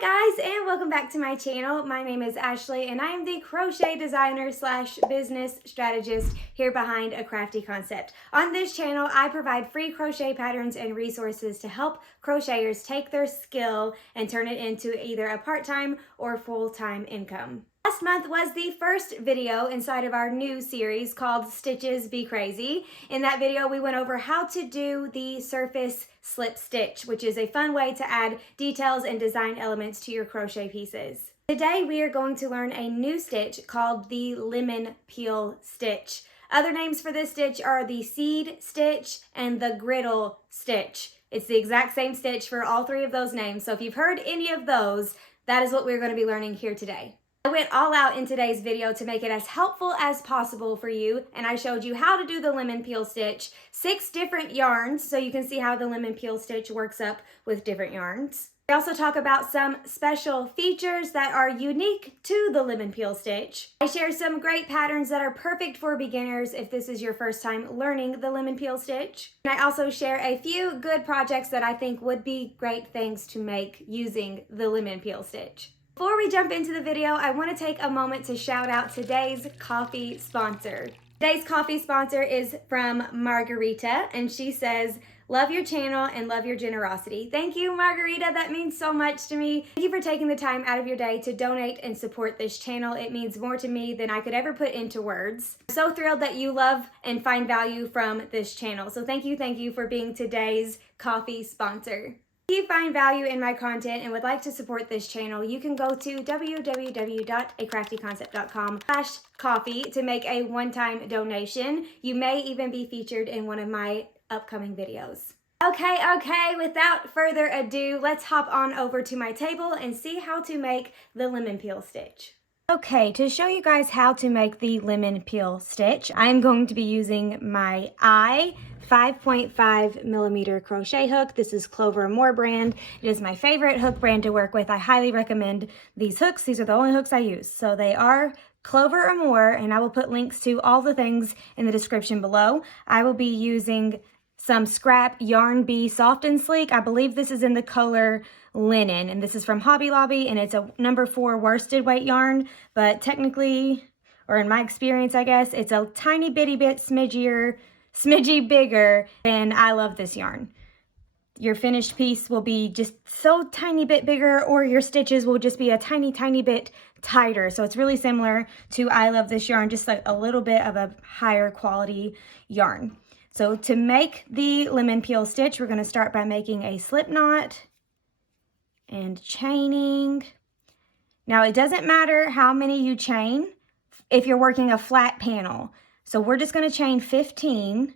Hi guys, and welcome back to my channel. My name is Ashley and I am the crochet designer slash business strategist here behind A Crafty Concept. On this channel, I provide free crochet patterns and resources to help crocheters take their skill and turn it into either a part-time or full-time income. Last month was the first video inside of our new series called Stitches Be Crazy. In that video, we went over how to do the surface slip stitch, which is a fun way to add details and design elements to your crochet pieces. Today, we are going to learn a new stitch called the lemon peel stitch. Other names for this stitch are the seed stitch and the griddle stitch. It's the exact same stitch for all three of those names. So if you've heard any of those, that is what we're going to be learning here today. I went all out in today's video to make it as helpful as possible for you, and I showed you how to do the lemon peel stitch, 6 different yarns, so you can see how the lemon peel stitch works up with different yarns. I also talk about some special features that are unique to the lemon peel stitch. I share some great patterns that are perfect for beginners if this is your first time learning the lemon peel stitch. And I also share a few good projects that I think would be great things to make using the lemon peel stitch. Before we jump into the video, I want to take a moment to shout out today's coffee sponsor. Today's coffee sponsor is from Margarita, and she says, "Love your channel and love your generosity." Thank you, Margarita. That means so much to me. Thank you for taking the time out of your day to donate and support this channel. It means more to me than I could ever put into words. I'm so thrilled that you love and find value from this channel. So thank you for being today's coffee sponsor. If you find value in my content and would like to support this channel, you can go to www.acraftyconcept.com/coffee to make a one-time donation. You may even be featured in one of my upcoming videos. Okay, without further ado, let's hop on over to my table and see how to make the lemon peel stitch. Okay, to show you guys how to make the lemon peel stitch, I'm going to be using my 5.5 millimeter crochet hook. This is Clover Moore brand. It is my favorite hook brand to work with. I highly recommend these hooks. These are the only hooks I use. So they are Clover or Moore, and I will put links to all the things in the description below. I will be using some scrap Yarn Bee Soft and Sleek. I believe this is in the color Linen, and this is from Hobby Lobby, and it's a number 4 worsted weight yarn, but technically, or in my experience, I guess, it's a tiny bitty bit smidgy bigger, and I love this yarn. Your finished piece will be just so tiny bit bigger, or your stitches will just be a tiny bit tighter. So it's really similar to I Love This Yarn, just like a little bit of a higher quality yarn. So to make the lemon peel stitch, we're going to start by making a slip knot and chaining. Now it doesn't matter how many you chain if you're working a flat panel. So we're just going to chain 15. I'm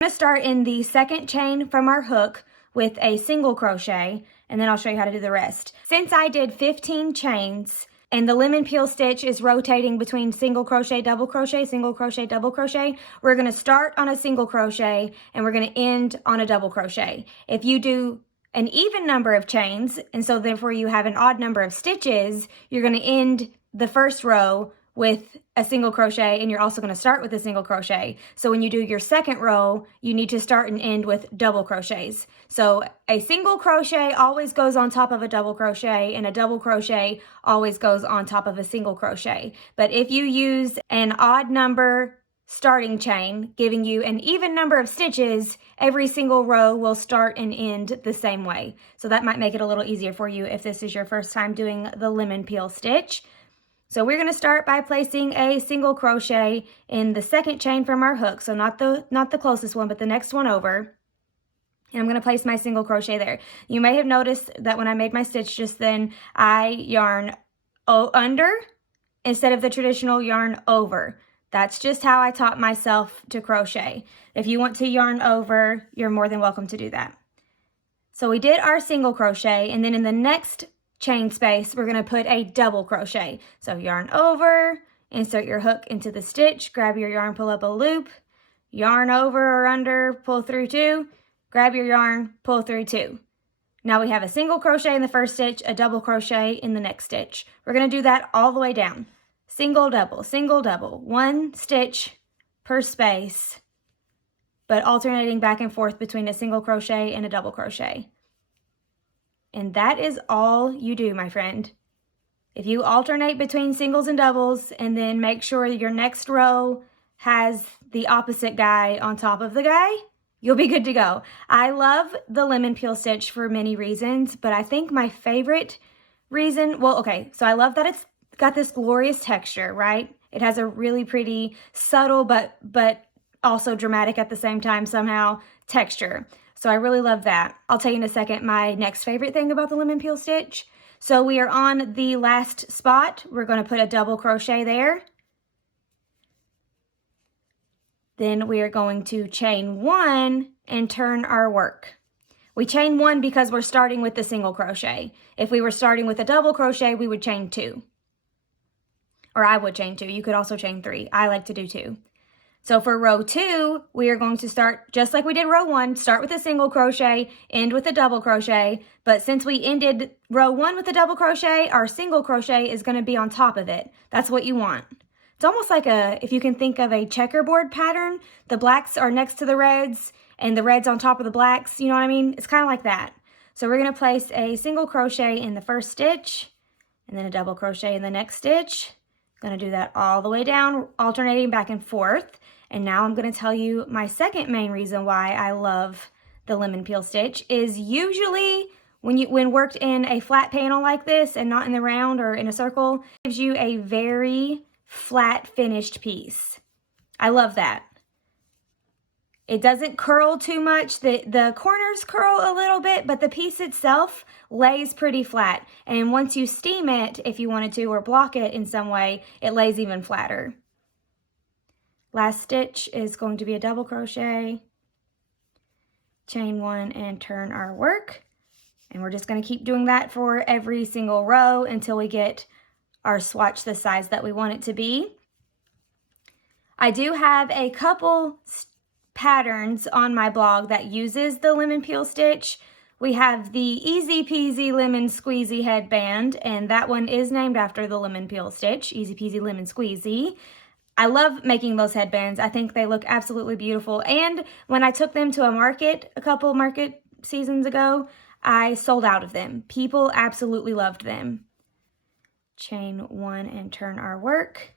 going to start in the second chain from our hook with a single crochet, and then I'll show you how to do the rest. Since I did 15 chains, and the lemon peel stitch is rotating between single crochet, double crochet, single crochet, double crochet, we're going to start on a single crochet and we're going to end on a double crochet. If you do an even number of chains, and so therefore you have an odd number of stitches, you're going to end the first row with a single crochet, and you're also going to start with a single crochet. So when you do your second row, you need to start and end with double crochets. So a single crochet always goes on top of a double crochet, and a double crochet always goes on top of a single crochet. But if you use an odd number starting chain, giving you an even number of stitches, every single row will start and end the same way. So that might make it a little easier for you if this is your first time doing the lemon peel stitch. So we're going to start by placing a single crochet in the second chain from our hook. So not the closest one, but the next one over. And I'm going to place my single crochet there. You may have noticed that when I made my stitch just then, I yarn under instead of the traditional yarn over. That's just how I taught myself to crochet. If you want to yarn over, you're more than welcome to do that. So we did our single crochet, and then in the next chain space, we're going to put a double crochet. So yarn over, insert your hook into the stitch, grab your yarn, pull up a loop, yarn over or under, pull through 2, grab your yarn, pull through 2. Now we have a single crochet in the first stitch, a double crochet in the next stitch. We're going to do that all the way down. Single, double, 1 stitch per space, but alternating back and forth between a single crochet and a double crochet. And that is all you do, my friend. If you alternate between singles and doubles and then make sure your next row has the opposite guy on top of the guy, you'll be good to go. I love the lemon peel stitch for many reasons, but I think my favorite reason, well, okay, so I love that it's got this glorious texture, right? It has a really pretty, subtle, but also dramatic at the same time somehow texture. So I really love that. I'll tell you in a second my next favorite thing about the lemon peel stitch. So we are on the last spot. We're going to put a double crochet there. Then we are going to chain 1 and turn our work. We chain 1 because we're starting with the single crochet. If we were starting with a double crochet, we would chain 2. Or I would chain 2. You could also chain 3. I like to do 2. So for row 2, we are going to start just like we did row 1, start with a single crochet, end with a double crochet. But since we ended row 1 with a double crochet, our single crochet is going to be on top of it. That's what you want. It's almost like if you can think of a checkerboard pattern, the blacks are next to the reds and the reds on top of the blacks, you know what I mean? It's kind of like that. So we're going to place a single crochet in the first stitch and then a double crochet in the next stitch. I'm going to do that all the way down, alternating back and forth. And now I'm going to tell you my second main reason why I love the lemon peel stitch is usually when worked in a flat panel like this and not in the round or in a circle, it gives you a very flat finished piece. I love that. It doesn't curl too much. The corners curl a little bit, but the piece itself lays pretty flat. And once you steam it, if you wanted to, or block it in some way, it lays even flatter. Last stitch is going to be a double crochet, chain 1 and turn our work. And we're just going to keep doing that for every single row until we get our swatch the size that we want it to be. I do have a couple patterns on my blog that uses the lemon peel stitch. We have the Easy Peasy Lemon Squeezy headband, and that one is named after the lemon peel stitch, Easy Peasy Lemon Squeezy. I love making those headbands. I think they look absolutely beautiful. And when I took them to a couple market seasons ago, I sold out of them. People absolutely loved them. Chain 1 and turn our work.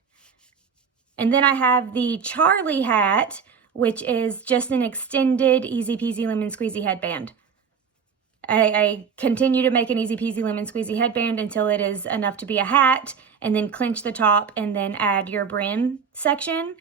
And then I have the Charlie hat, which is just an extended Easy Peasy Lemon Squeezy headband. I continue to make an Easy Peasy Lemon Squeezy headband until it is enough to be a hat, and then clinch the top and then add your brim section.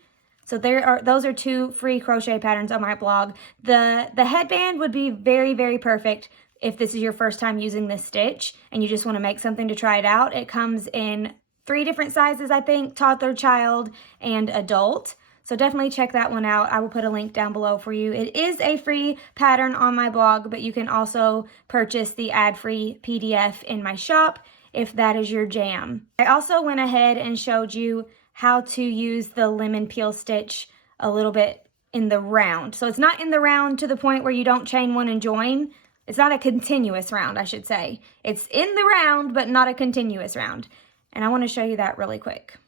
So those are 2 free crochet patterns on my blog. The headband would be very, very perfect if this is your first time using this stitch and you just want to make something to try it out. It comes in 3 different sizes, I think, toddler, child, and adult. So definitely check that one out. I will put a link down below for you. It is a free pattern on my blog, but you can also purchase the ad-free PDF in my shop if that is your jam. I also went ahead and showed you how to use the lemon peel stitch a little bit in the round. So it's not in the round to the point where you don't chain 1 and join. It's not a continuous round, I should say. It's in the round, but not a continuous round. And I want to show you that really quick.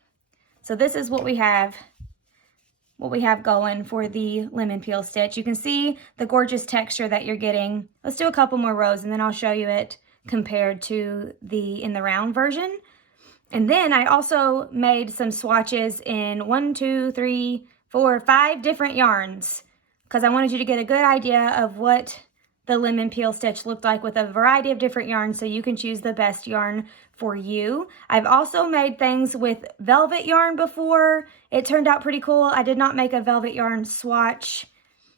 So this is what we have going for the lemon peel stitch. You can see the gorgeous texture that you're getting. Let's do a couple more rows and then I'll show you it compared to the in the round version. And then I also made some swatches in 1, 2, 3, 4, 5 different yarns because I wanted you to get a good idea of what the lemon peel stitch looked like with a variety of different yarns so you can choose the best yarn for you. I've also made things with velvet yarn before. It turned out pretty cool. I did not make a velvet yarn swatch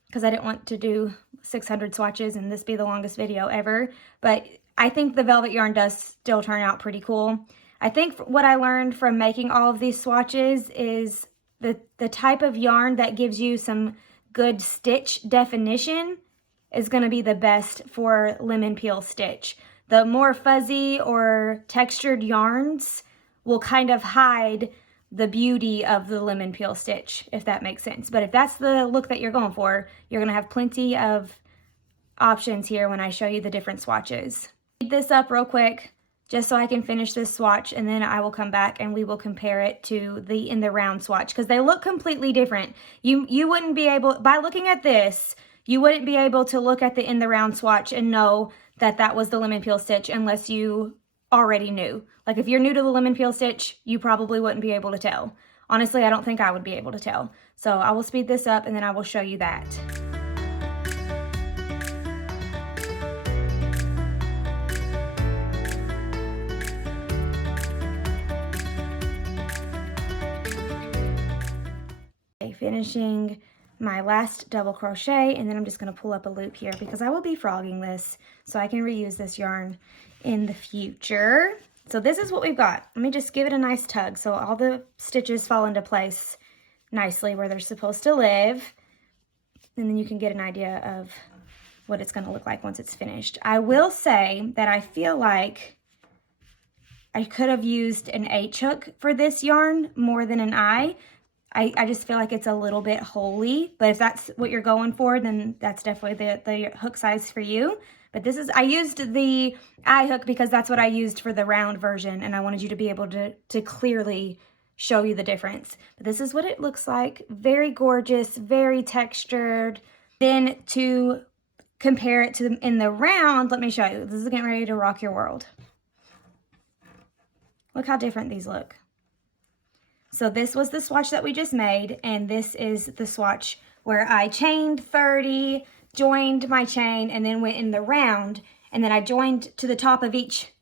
because I didn't want to do 600 swatches and this be the longest video ever, but I think the velvet yarn does still turn out pretty cool. I think what I learned from making all of these swatches is the type of yarn that gives you some good stitch definition is going to be the best for lemon peel stitch. The more fuzzy or textured yarns will kind of hide the beauty of the lemon peel stitch, if that makes sense. But if that's the look that you're going for, you're going to have plenty of options here when I show you the different swatches. Speed this up real quick just so I can finish this swatch, and then I will come back and we will compare it to the in the round swatch because they look completely different. You wouldn't be able, by looking at this, you wouldn't be able to look at the in the round swatch and know that that was the lemon peel stitch unless you already knew. Like if you're new to the lemon peel stitch, you probably wouldn't be able to tell. Honestly, I don't think I would be able to tell. So I will speed this up and then I will show you that. Okay, finishing my last double crochet, and then I'm just going to pull up a loop here because I will be frogging this so I can reuse this yarn in the future. So this is what we've got. Let me just give it a nice tug so all the stitches fall into place nicely where they're supposed to live, and then you can get an idea of what it's going to look like once it's finished. I will say that I feel like I could have used an H hook for this yarn more than an I. I just feel like it's a little bit holey, but if that's what you're going for, then that's definitely the hook size for you. But this is, I used the I hook because that's what I used for the round version, and I wanted you to be able to clearly show you the difference. But this is what it looks like. Very gorgeous, very textured. Then to compare it to in the round, let me show you. This is getting ready to rock your world. Look how different these look. So this was the swatch that we just made, and this is the swatch where I chained 30, joined my chain, and then went in the round, and then I joined to the top of each,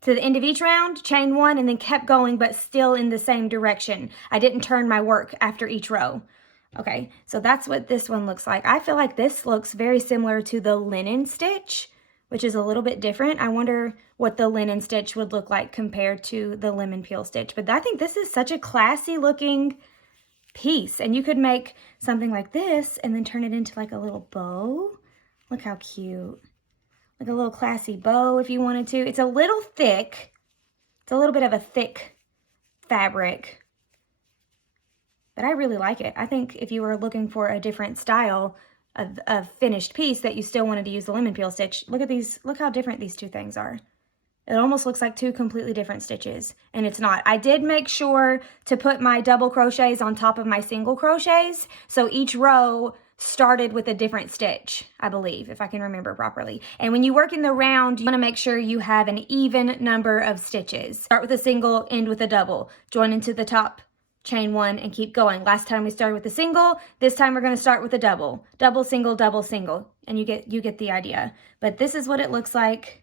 to the end of each round, chained one, and then kept going, but still in the same direction. I didn't turn my work after each row. Okay, so that's what this one looks like. I feel like this looks very similar to the linen stitch, which is a little bit different. I wonder what the linen stitch would look like compared to the lemon peel stitch. But I think this is such a classy looking piece. And you could make something like this and then turn it into like a little bow. Look how cute. Like a little classy bow if you wanted to. It's a little thick. It's a little bit of a thick fabric. But I really like it. I think if you were looking for a different style of finished piece that you still wanted to use the lemon peel stitch, look at these, look how different these two things are. It almost looks like two completely different stitches, and it's not. I did make sure to put my double crochets on top of my single crochets, so each row started with a different stitch, I believe, if I can remember properly. And when you work in the round, you want to make sure you have an even number of stitches. Start with a single, end with a double. Join into the top, chain one, and keep going. Last time we started with a single. This time we're going to start with a double. Double, single, and you get the idea. But this is what it looks like.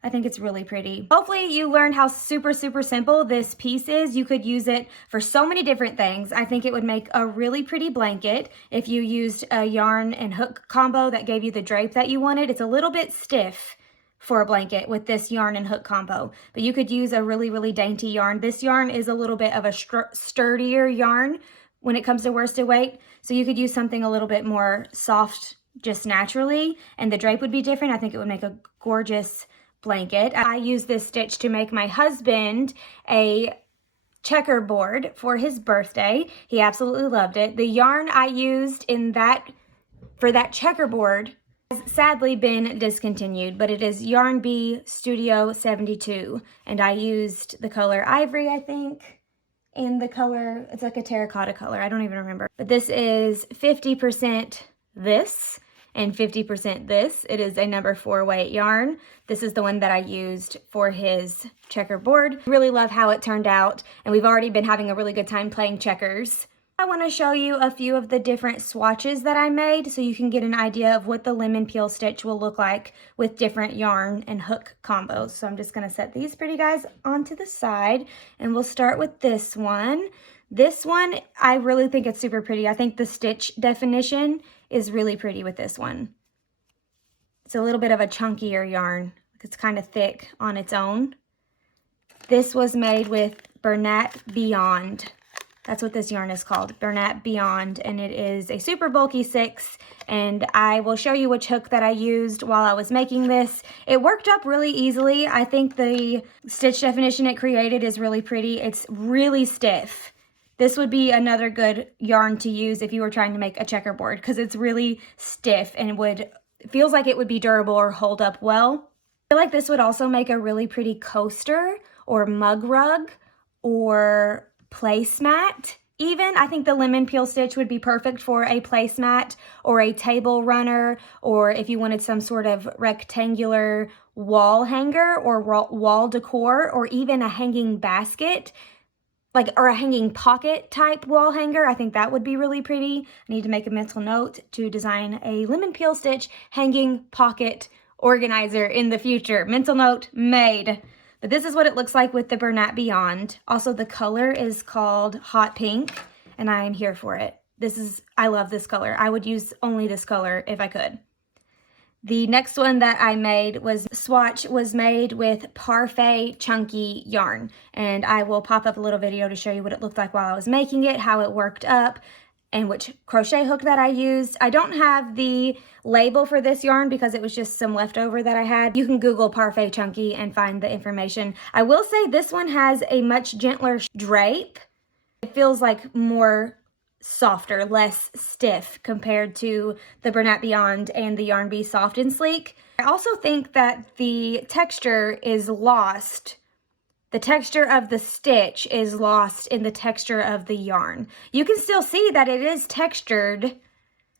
I think it's really pretty. Hopefully you learned how super, super simple this piece is. You could use it for so many different things. I think it would make a really pretty blanket if you used a yarn and hook combo that gave you the drape that you wanted. It's a little bit stiff for a blanket with this yarn and hook combo, but you could use a really, really dainty yarn. This yarn is a little bit of a sturdier yarn when it comes to worsted weight, so you could use something a little bit more soft just naturally, and the drape would be different. I think it would make a gorgeous blanket. I used this stitch to make my husband a checkerboard for his birthday. He absolutely loved it. The yarn I used for that checkerboard has sadly been discontinued, but it is Yarn Bee Studio 72, and I used the color ivory, I think, and the color, it's like a terracotta color, I don't even remember. But this is 50% this and 50% this. It is a number 4 weight yarn. This is the one that I used for his checkerboard. Really love how it turned out, and we've already been having a really good time playing checkers. I want to show you a few of the different swatches that I made so you can get an idea of what the lemon peel stitch will look like with different yarn and hook combos. So I'm just going to set these pretty guys onto the side, and we'll start with this one. This one, I really think it's super pretty. I think the stitch definition is really pretty with this one. It's a little bit of a chunkier yarn. It's kind of thick on its own. This was made with Bernat Beyond. That's what this yarn is called, Bernat Beyond, and it is a super bulky 6, and I will show you which hook that I used while I was making this. It worked up really easily. I think the stitch definition it created is really pretty. It's really stiff. This would be another good yarn to use if you were trying to make a checkerboard, because it's really stiff and feels like it would be durable or hold up well. I feel like this would also make a really pretty coaster or mug rug or placemat even. I think the lemon peel stitch would be perfect for a placemat or a table runner, or if you wanted some sort of rectangular wall hanger or wall decor, or even a hanging basket, or a hanging pocket type wall hanger. I think that would be really pretty. I need to make a mental note to design a lemon peel stitch hanging pocket organizer in the future. Mental note made. But this is what it looks like with the Bernat Beyond. Also, the color is called Hot Pink, and I am here for it. I love this color. I would use only this color if I could. The next one that I made was Swatch, was made with Parfait chunky yarn. And I will pop up a little video to show you what it looked like while I was making it, how it worked up, and which crochet hook that I used. I don't have the label for this yarn because it was just some leftover that I had. You can Google Parfait chunky and find the information. I will say this one has a much gentler drape. It feels like more softer, less stiff compared to the Bernat Beyond and the Yarn Bee Soft and Sleek. I also think that the texture is lost. The texture of the stitch is lost in the texture of the yarn. You can still see that it is textured,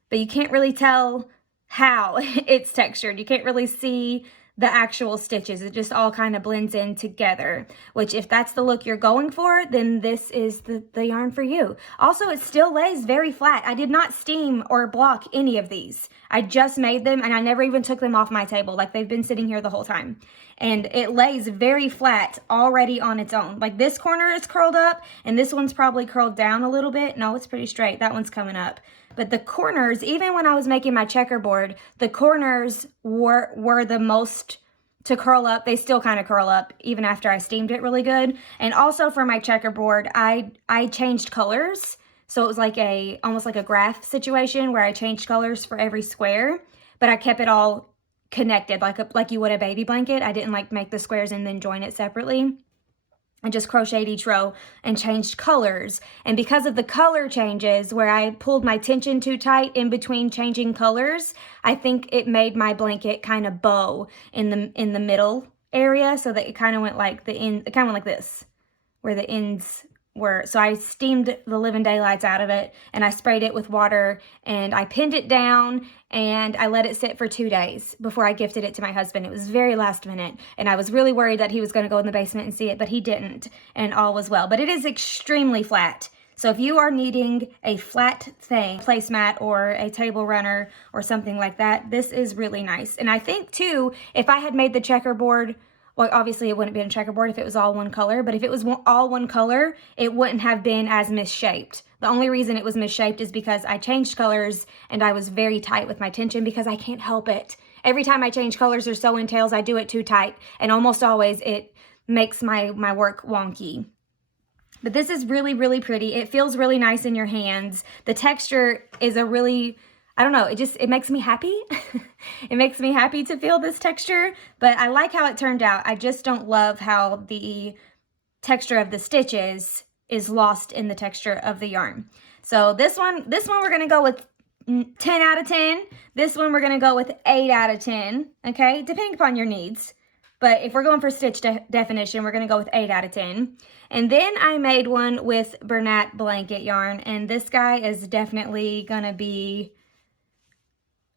but you can't really tell how it's textured. You can't really see the actual stitches. It just all kind of blends in together, which if that's the look you're going for, then this is the yarn for you. Also, it still lays very flat. I did not steam or block any of these. I just made them and I never even took them off my table. Like, they've been sitting here the whole time. And it lays very flat already on its own. Like, this corner is curled up and this one's probably curled down a little bit. No, it's pretty straight. That one's coming up. But the corners, even when I was making my checkerboard, the corners were the most to curl up. They still kind of curl up even after I steamed it really good. And also for my checkerboard, I changed colors. So it was like almost like a graph situation where I changed colors for every square, but I kept it all connected like you would a baby blanket. I didn't like make the squares and then join it separately. I just crocheted each row and changed colors. And because of the color changes where I pulled my tension too tight in between changing colors, I think it made my blanket kind of bow in the middle area, so that it kind of went like the end, it kind of went like this, where the ends were. So I steamed the living daylights out of it and I sprayed it with water and I pinned it down and I let it sit for 2 days before I gifted it to my husband. It was very last minute and I was really worried that he was going to go in the basement and see it, but he didn't, and all was well. But it is extremely flat. So if you are needing a flat thing, placemat or a table runner or something like that, this is really nice. And I think too, if I had made the checkerboard, well, obviously it wouldn't be a checkerboard if it was all one color, but if it was all one color, it wouldn't have been as misshaped. The only reason it was misshaped is because I changed colors and I was very tight with my tension because I can't help it. Every time I change colors or sew in tails, I do it too tight, and almost always it makes my work wonky. But this is really, really pretty. It feels really nice in your hands. The texture is a really, I don't know, it makes me happy. It makes me happy to feel this texture, but I like how it turned out. I just don't love how the texture of the stitches is lost in the texture of the yarn. So this one we're gonna go with 10 out of 10. This one we're gonna go with 8 out of 10, okay? Depending upon your needs. But if we're going for stitch definition, we're gonna go with 8 out of 10. And then I made one with Bernat blanket yarn, and this guy is definitely gonna be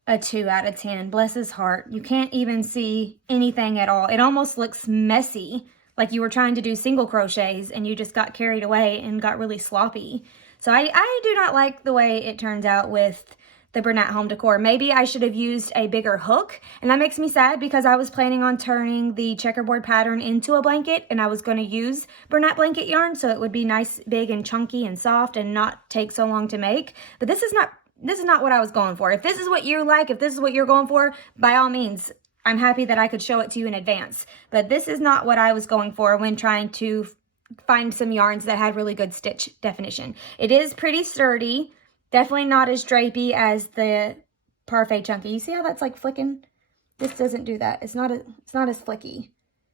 a 2 out of 10. Bless his heart. You can't even see anything at all. It almost looks messy, like you were trying to do single crochets and you just got carried away and got really sloppy. So I do not like the way it turns out with the Bernat home decor. Maybe I should have used a bigger hook, and that makes me sad because I was planning on turning the checkerboard pattern into a blanket and I was going to use Bernat blanket yarn so it would be nice, big and chunky and soft and not take so long to make. But this is not what I was going for. If this is what you like, if this is what you're going for, by all means, I'm happy that I could show it to you in advance. But this is not what I was going for when trying to find some yarns that had really good stitch definition. It is pretty sturdy. Definitely not as drapey as the Parfait chunky. You see how that's like flicking? This doesn't do that. It's not as flicky.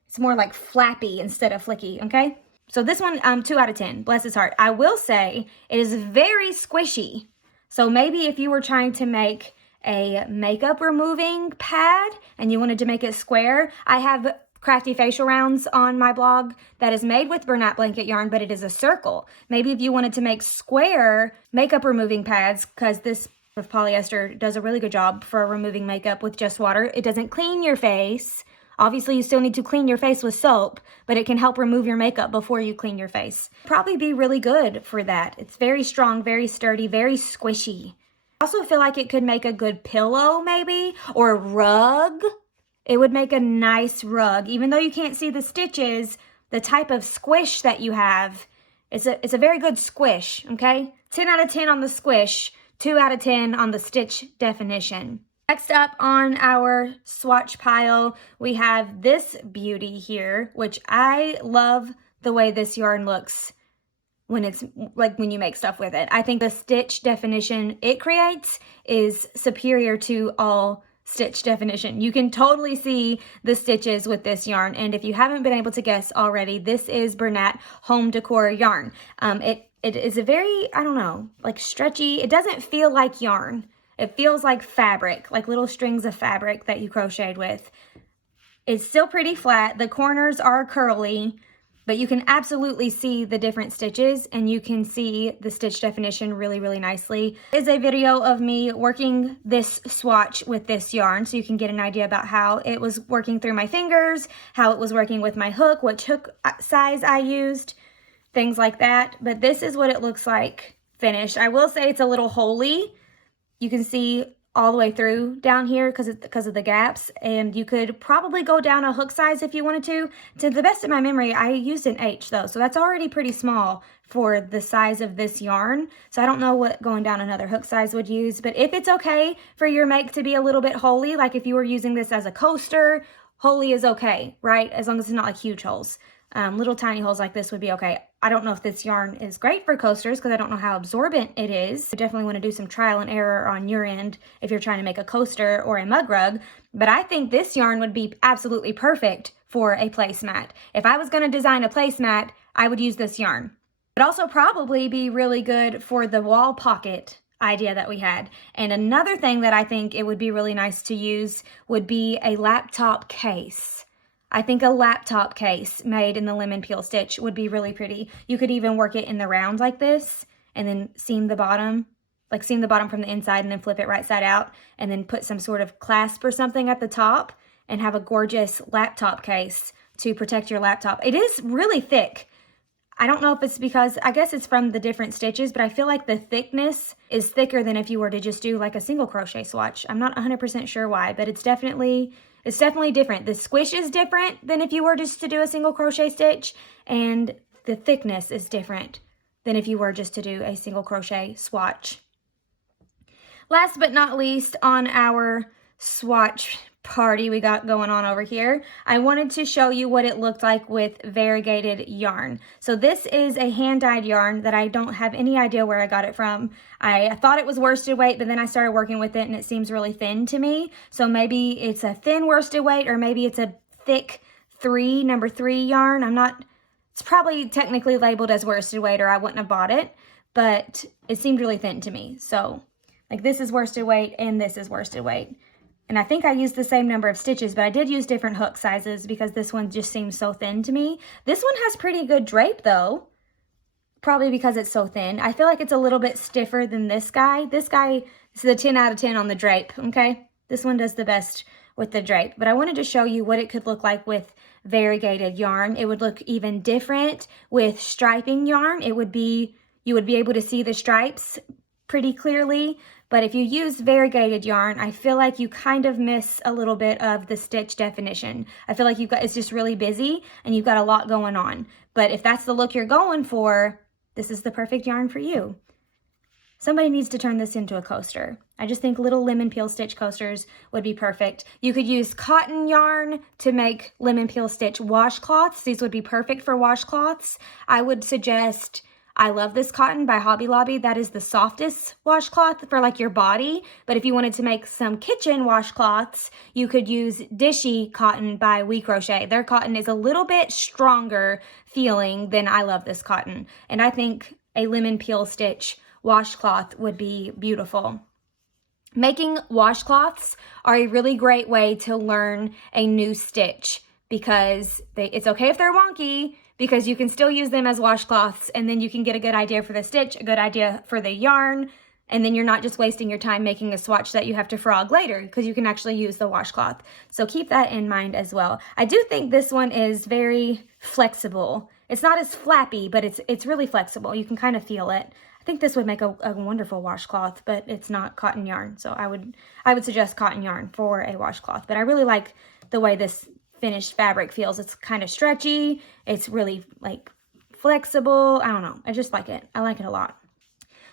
It's more like flappy instead of flicky, okay? So this one, 2 out of 10. Bless his heart. I will say it is very squishy. So maybe if you were trying to make a makeup removing pad and you wanted to make it square, I have crafty facial rounds on my blog that is made with Bernat blanket yarn, but it is a circle. Maybe if you wanted to make square makeup removing pads, because this of polyester does a really good job for removing makeup with just water. It doesn't clean your face. Obviously, you still need to clean your face with soap, but it can help remove your makeup before you clean your face. Probably be really good for that. It's very strong, very sturdy, very squishy. I also feel like it could make a good pillow maybe, or a rug. It would make a nice rug. Even though you can't see the stitches, the type of squish that you have, it's a very good squish, okay? 10 out of 10 on the squish, 2 out of 10 on the stitch definition. Next up on our swatch pile, we have this beauty here, which I love the way this yarn looks when it's like when you make stuff with it. I think the stitch definition it creates is superior to all stitch definition. You can totally see the stitches with this yarn. And if you haven't been able to guess already, this is Bernat Home Decor yarn. It is a very, I don't know, like stretchy. It doesn't feel like yarn. It feels like fabric, like little strings of fabric that you crocheted with. It's still pretty flat. The corners are curly, but you can absolutely see the different stitches and you can see the stitch definition really, really nicely. This is a video of me working this swatch with this yarn so you can get an idea about how it was working through my fingers, how it was working with my hook, which hook size I used, things like that. But this is what it looks like finished. I will say it's a little holey. You can see all the way through down here because of the gaps, and you could probably go down a hook size if you wanted to. To the best of my memory, I used an H though, so that's already pretty small for the size of this yarn. So I don't know what going down another hook size would use, but if it's okay for your make to be a little bit holey, like if you were using this as a coaster, holey is okay, right? As long as it's not like huge holes. Little tiny holes like this would be okay. I don't know if this yarn is great for coasters because I don't know how absorbent it is. You definitely want to do some trial and error on your end if you're trying to make a coaster or a mug rug. But I think this yarn would be absolutely perfect for a placemat. If I was going to design a placemat, I would use this yarn. It would also probably be really good for the wall pocket idea that we had. And another thing that I think it would be really nice to use would be a laptop case. I think a laptop case made in the lemon peel stitch would be really pretty. You could even work it in the round like this and then seam the bottom, like seam the bottom from the inside and then flip it right side out and then put some sort of clasp or something at the top and have a gorgeous laptop case to protect your laptop. It is really thick. I don't know if it's because, I guess it's from the different stitches, but I feel like the thickness is thicker than if you were to just do like a single crochet swatch. I'm not 100% sure why, but it's definitely different. The squish is different than if you were just to do a single crochet stitch, and the thickness is different than if you were just to do a single crochet swatch. Last but not least, on our swatch party we got going on over here, I wanted to show you what it looked like with variegated yarn. So this is a hand-dyed yarn that I don't have any idea where I got it from. I thought it was worsted weight, but then I started working with it and it seems really thin to me. So maybe it's a thin worsted weight or maybe it's a thick number 3 yarn. It's probably technically labeled as worsted weight or I wouldn't have bought it, but it seemed really thin to me. So like this is worsted weight and this is worsted weight. And I think I used the same number of stitches, but I did use different hook sizes because this one just seems so thin to me. This one has pretty good drape though, probably because it's so thin. I feel like it's a little bit stiffer than this guy. This guy is the 10 out of 10 on the drape, okay? This one does the best with the drape, but I wanted to show you what it could look like with variegated yarn. It would look even different with striping yarn. You would be able to see the stripes pretty clearly. But if you use variegated yarn, I feel like you kind of miss a little bit of the stitch definition. I feel like it's just really busy and you've got a lot going on. But if that's the look you're going for, this is the perfect yarn for you. Somebody needs to turn this into a coaster. I just think little lemon peel stitch coasters would be perfect. You could use cotton yarn to make lemon peel stitch washcloths. These would be perfect for washcloths. I would suggest I Love This Cotton by Hobby Lobby. That is the softest washcloth for like your body. But if you wanted to make some kitchen washcloths, you could use Dishy Cotton by We Crochet. Their cotton is a little bit stronger feeling than I Love This Cotton. And I think a lemon peel stitch washcloth would be beautiful. Making washcloths are a really great way to learn a new stitch because it's okay if they're wonky, because you can still use them as washcloths, and then you can get a good idea for the stitch, a good idea for the yarn, and then you're not just wasting your time making a swatch that you have to frog later, because you can actually use the washcloth. So keep that in mind as well. I do think this one is very flexible. It's not as flappy, but it's really flexible. You can kind of feel it. I think this would make a wonderful washcloth, but it's not cotton yarn. So I would suggest cotton yarn for a washcloth. But I really like the way this finished fabric feels. It's kind of stretchy. It's really like flexible. I don't know. I just like it. I like it a lot.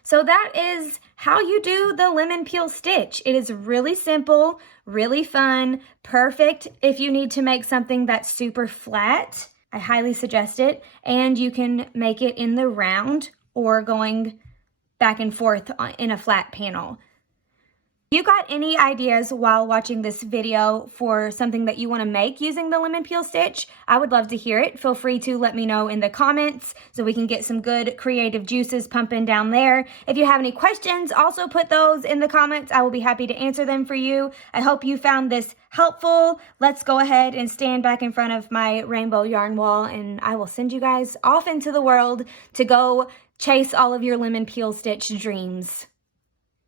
So that is how you do the lemon peel stitch. It is really simple, really fun, perfect if you need to make something that's super flat. I highly suggest it. And you can make it in the round or going back and forth in a flat panel. If you got any ideas while watching this video for something that you want to make using the lemon peel stitch, I would love to hear it. Feel free to let me know in the comments so we can get some good creative juices pumping down there. If you have any questions, also put those in the comments. I will be happy to answer them for you. I hope you found this helpful. Let's go ahead and stand back in front of my rainbow yarn wall, and I will send you guys off into the world to go chase all of your lemon peel stitch dreams.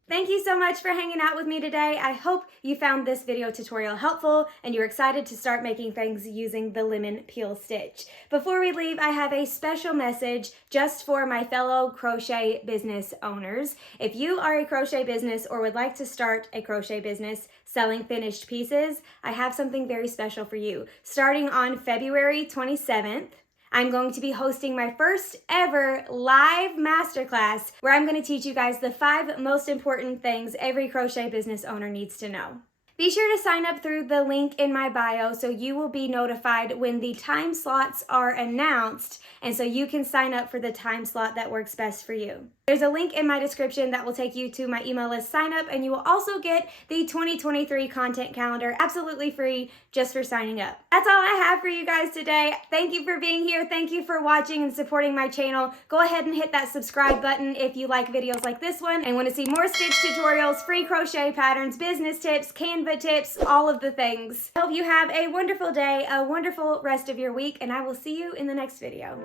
Thank you so much for hanging out with me today. I hope you found this video tutorial helpful and you're excited to start making things using the lemon peel stitch. Before we leave, I have a special message just for my fellow crochet business owners. If you are a crochet business or would like to start a crochet business selling finished pieces, I have something very special for you. Starting on February 27th, I'm going to be hosting my first ever live masterclass where I'm going to teach you guys the 5 most important things every crochet business owner needs to know. Be sure to sign up through the link in my bio so you will be notified when the time slots are announced, and so you can sign up for the time slot that works best for you. There's a link in my description that will take you to my email list sign up, and you will also get the 2023 content calendar absolutely free just for signing up. That's all I have for you guys today. Thank you for being here. Thank you for watching and supporting my channel. Go ahead and hit that subscribe button if you like videos like this one and want to see more stitch tutorials, free crochet patterns, business tips, Canva tips, all of the things. I hope you have a wonderful day, a wonderful rest of your week, and I will see you in the next video.